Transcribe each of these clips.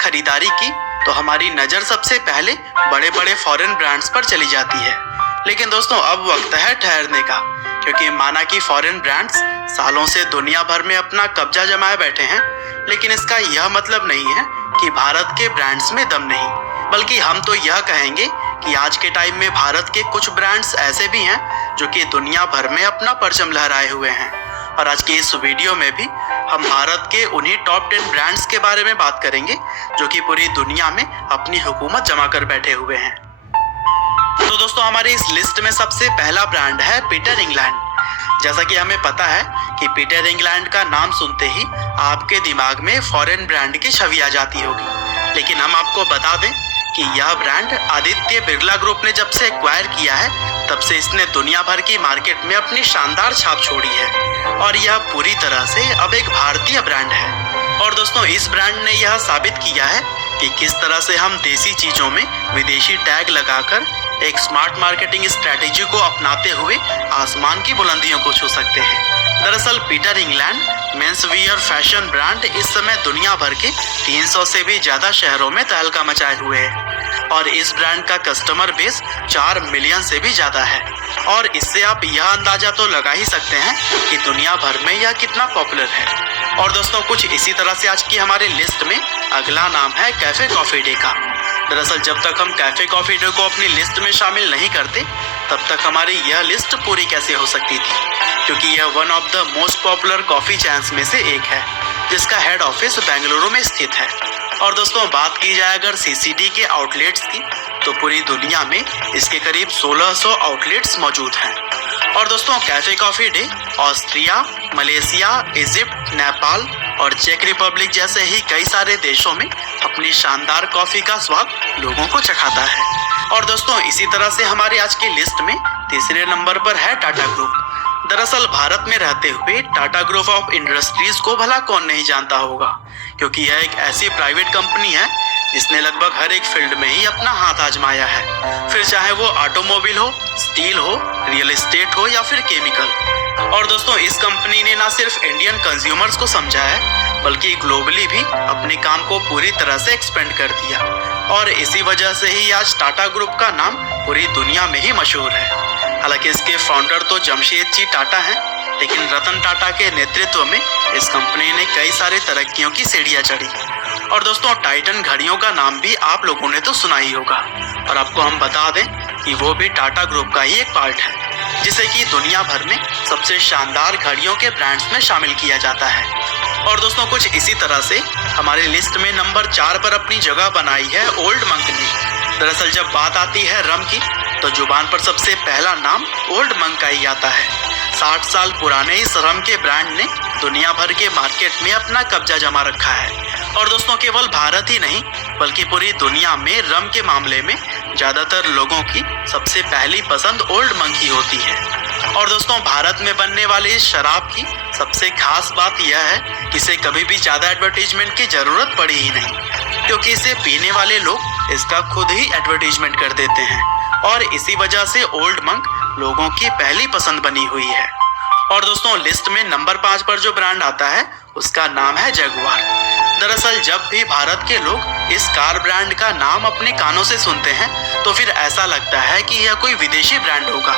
खरीदारी की तो हमारी नज़र सबसे पहले बड़े बड़े फॉरेन ब्रांड्स पर चली जाती है। लेकिन दोस्तों अब वक्त है ठहरने का, क्योंकि माना कि फॉरेन ब्रांड्स सालों से दुनिया भर में अपना कब्जा जमाए बैठे हैं, लेकिन इसका यह मतलब नहीं है कि भारत के ब्रांड्स में दम नहीं, बल्कि हम तो यह कहेंगे कि आज के टाइम में भारत के कुछ ब्रांड्स ऐसे भी हैं जो कि दुनिया भर में अपना परचम लहराए हुए हैं। और आज की इस वीडियो में भी हम भारत के उन्हीं टॉप 10 ब्रांड्स के बारे में बात करेंगे जो कि पूरी दुनिया में अपनी हुकूमत जमा कर बैठे हुए हैं। तो दोस्तों हमारी इस लिस्ट में सबसे पहला ब्रांड है पीटर इंग्लैंड। जैसा कि हमें पता है कि पीटर इंग्लैंड का नाम सुनते ही आपके दिमाग में फॉरेन ब्रांड की छवि आ जाती होगी, लेकिन हम आपको बता दें कि यह ब्रांड आदित्य बिरला ग्रुप ने जब से एक्वायर किया है तब से इसने दुनिया भर की मार्केट में अपनी शानदार छाप छोड़ी है और यह पूरी तरह से अब एक भारतीय ब्रांड है। और दोस्तों इस ब्रांड ने यह साबित किया है कि किस तरह से हम देसी चीजों में विदेशी टैग लगाकर एक स्मार्ट मार्केटिंग स्ट्रेटेजी को अपनाते हुए आसमान की बुलंदियों को छू सकते हैं। दरअसल Peter England men's wear fashion brand इस समय दुनिया भर के 300 से भी ज्यादा शहरों में तहलका मचाए हुए है और इस ब्रांड का कस्टमर बेस 4 मिलियन से भी ज्यादा है। और इससे आप यह अंदाजा तो लगा ही सकते हैं कि दुनिया भर में यह कितना पॉपुलर है। और दोस्तों कुछ इसी तरह से आज की हमारी लिस्ट में अगला नाम है कैफे कॉफी डे का। दरअसल जब तक हम कैफे कॉफी डे को अपनी लिस्ट में शामिल नहीं करते तब तक हमारी यह लिस्ट पूरी कैसे हो सकती थी, क्योंकि यह one of the most popular coffee chains में से एक है जिसका हेड ऑफिस बेंगलुरु में स्थित है। और दोस्तों बात की जाए अगर सीसीडी के आउटलेट्स की तो पूरी दुनिया में इसके करीब 1600 आउटलेट्स मौजूद हैं। और दोस्तों cafe coffee day Austria, Malaysia, Egypt, Nepal और चेक रिपब्लिक जैसे ही कई सारे देशों में अपनी शानदार कॉफी का स्वाद लोगों को चखाता है। और दोस्तों इसी तरह से हमारी आज की लिस्ट में तीसरे नंबर पर है टाटा ग्रुप। दरअसल भारत में रहते हुए टाटा ग्रुप ऑफ इंडस्ट्रीज को भला कौन नहीं जानता होगा, क्योंकि यह एक ऐसी प्राइवेट कंपनी है जिसने लगभग हर एक फील्ड में ही अपना हाथ आजमाया है, फिर चाहे वो ऑटोमोबाइल हो, स्टील हो, रियल एस्टेट हो या फिर केमिकल। और दोस्तों इस कंपनी ने ना सिर्फ इंडियन कंज्यूमर्स को समझा है बल्कि ग्लोबली भी अपने काम को पूरी तरह से एक्सपेंड कर दिया और इसी वजह से ही आज टाटा ग्रुप का नाम पूरी दुनिया में ही मशहूर है। हालांकि इसके फाउंडर तो जमशेद जी टाटा हैं, लेकिन रतन टाटा के नेतृत्व में इस कंपनी ने कई सारी तरक्कियों की सीढ़ियां चढ़ी। और दोस्तों टाइटन घड़ियों का नाम भी आप लोगों ने तो सुना ही होगा और आपको हम बता दें कि वो भी टाटा ग्रुप का ही एक पार्ट है, जिसे कि दुनिया भर में सबसे शानदार घड़ियों के ब्रांड्स में शामिल किया जाता है। और दोस्तों कुछ इसी तरह से हमारी लिस्ट में नंबर 4 पर अपनी जगह बनाई है ओल्ड मंक ने। दरअसल जब बात आती है रम की तो जुबान पर सबसे पहला नाम ओल्ड मंक का ही आता है। 60 साल पुराने इस रम के ब्रांड ने दुनिया भर के मार्केट में अपना कब्जा जमा रखा है। और दोस्तों केवल भारत ही नहीं बल्कि पूरी दुनिया में रम के मामले में ज्यादातर लोगों की सबसे पहली पसंद ओल्ड मंक ही होती है। और दोस्तों भारत में बनने वाली इस शराब की सबसे खास बात यह है कि इसे कभी भी ज्यादा एडवर्टीजमेंट की जरूरत पड़ी ही नहीं, क्योंकि इसे पीने वाले लोग इसका खुद ही एडवर्टीजमेंट कर देते हैं और इसी वजह से ओल्ड मंक लोगों की पहली पसंद बनी हुई है। और दोस्तों लिस्ट में नंबर 5 पर जो ब्रांड आता है उसका नाम है जगुआर। दरअसल जब भी भारत के लोग इस कार ब्रांड का नाम अपने कानों से सुनते हैं तो फिर ऐसा लगता है कि यह कोई विदेशी ब्रांड होगा,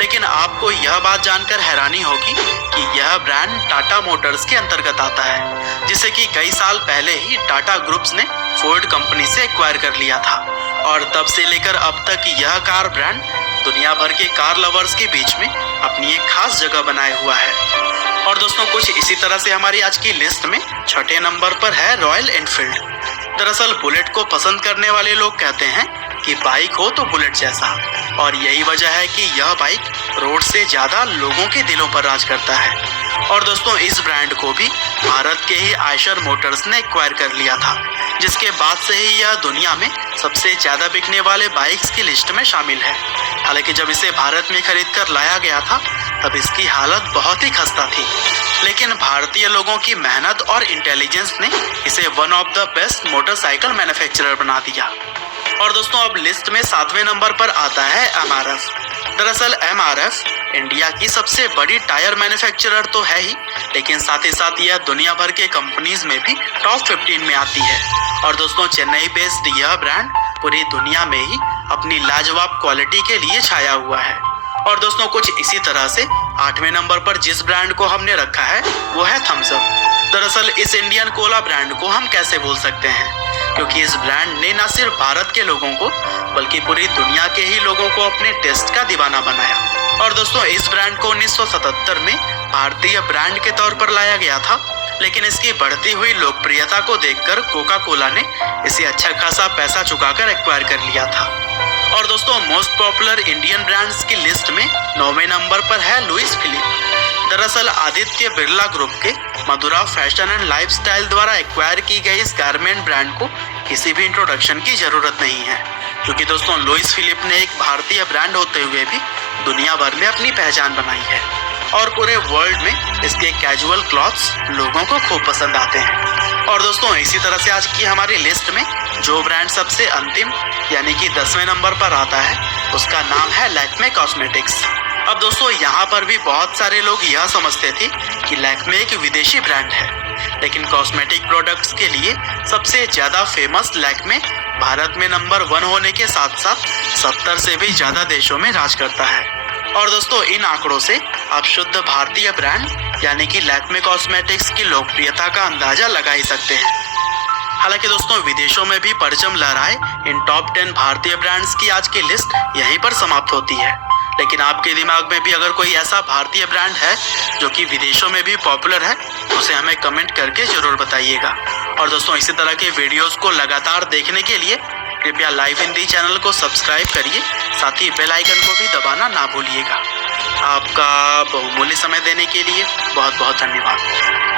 लेकिन आपको यह बात जानकर हैरानी होगी कि यह ब्रांड टाटा मोटर्स के अंतर्गत आता है, जिसे कि कई साल पहले ही टाटा ग्रुप्स ने फोर्ड कंपनी से एक्वायर कर लिया था। और तब से लेकर अब तक यह कार ब्रांड दुनिया भर के कार लवर्स के बीच में अपनी एक खास जगह बनाए हुआ है। और दोस्तों कुछ इसी तरह से हमारी आज की लिस्ट में 6ठे नंबर पर है रॉयल एनफील्ड। दरअसल बुलेट को पसंद करने वाले लोग कहते हैं कि बाइक हो तो बुलेट जैसा, और यही वजह है कि यह बाइक रोड से ज्यादा लोगों के दिलों पर राज करता है। और दोस्तों इस ब्रांड को भी भारत के ही आयशर मोटर्स ने एक्वायर कर लिया था, जिसके बाद से ही यह दुनिया में सबसे ज्यादा बिकने वाले बाइक्स की लिस्ट में शामिल है। हालांकि जब इसे भारत में खरीद कर लाया गया था तब इसकी हालत बहुत ही खस्ता थी, लेकिन भारतीय लोगों की मेहनत और इंटेलिजेंस ने इसे one of the best motorcycle manufacturer बना दिया। और दोस्तों अब लिस्ट में 7वें नंबर पर आता है MRF। दरअसल MRF इंडिया की सबसे बड़ी टायर मैन्युफैक्चरर तो है ही, लेकिन साथ ही साथ यह दुनिया भर के कंपनीज में भी टॉप 15 में आती है। और दोस्तों चेन्नई बेस्ड यह ब्रांड पूरी दुनिया में ही अपनी लाजवाब क्वालिटी के लिए छाया हुआ है। और दोस्तों कुछ इसी तरह से 8वें नंबर पर जिस ब्रांड को हमने रखा है वो है थम्स अप। दरअसल इस इंडियन कोला ब्रांड को हम कैसे भूल सकते हैं, क्योंकि इस ब्रांड ने न सिर्फ भारत के लोगों को बल्कि पूरी दुनिया के ही लोगों को अपने टेस्ट का दीवाना बनाया। और दोस्तों इस ब्रांड को 1977 में भारतीय ब्रांड के तौर पर लाया गया था, लेकिन इसकी बढ़ती हुई लोकप्रियता को देखकर कोका कोला ने इसे अच्छा खासा पैसा चुकाकर एक्वायर कर लिया था। और दोस्तों मोस्ट पॉपुलर इंडियन ब्रांड्स की लिस्ट में 9वें नंबर पर है लुइस फिलिप। दरअसल आदित्य बिरला ग्रुप के मधुरा फैशन एंड लाइफस्टाइल द्वारा एक्वायर की गई इस गारमेंट ब्रांड को किसी भी इंट्रोडक्शन की जरूरत नहीं है, क्योंकि दोस्तों लुइस फिलिप ने एक भारतीय ब्रांड होते हुए भी दुनिया भर में अपनी पहचान बनाई है और पूरे वर्ल्ड में इसके कैजुअल क्लॉथ्स लोगों को खूब पसंद आते हैं। और दोस्तों इसी तरह से आज की हमारी लिस्ट में जो ब्रांड सबसे अंतिम यानी कि 10वें नंबर पर आता है उसका नाम है लैक्मे कॉस्मेटिक्स। अब दोस्तों यहाँ पर भी बहुत सारे लोग यह समझते थे कि लैक्मे एक विदेशी ब्रांड है, लेकिन कॉस्मेटिक प्रोडक्ट्स के लिए सबसे ज्यादा फेमस लैक्मे भारत में नंबर 1 होने के साथ साथ 70 से भी ज्यादा देशों में राज करता है। और दोस्तों इन आंकड़ों से आप शुद्ध भारतीय ब्रांड यानी कि लैक्मे कॉस्मेटिक्स की लोकप्रियता का अंदाजा लगा ही सकते हैं। हालांकि दोस्तों विदेशों में भी परचम लहराए इन टॉप 10 भारतीय ब्रांड्स की आज की लिस्ट यहीं पर समाप्त होती है, लेकिन आपके दिमाग में भी अगर कोई ऐसा भारतीय ब्रांड है जो कि विदेशों में भी पॉपुलर है तो उसे हमें कमेंट करके जरूर बताइएगा। और दोस्तों इसी तरह के वीडियोस को लगातार देखने के लिए कृपया लाइव हिंदी चैनल को सब्सक्राइब करिए, साथ ही बेल आइकन को भी दबाना ना भूलिएगा। आपका बहुमूल्य समय देने के लिए बहुत बहुत धन्यवाद।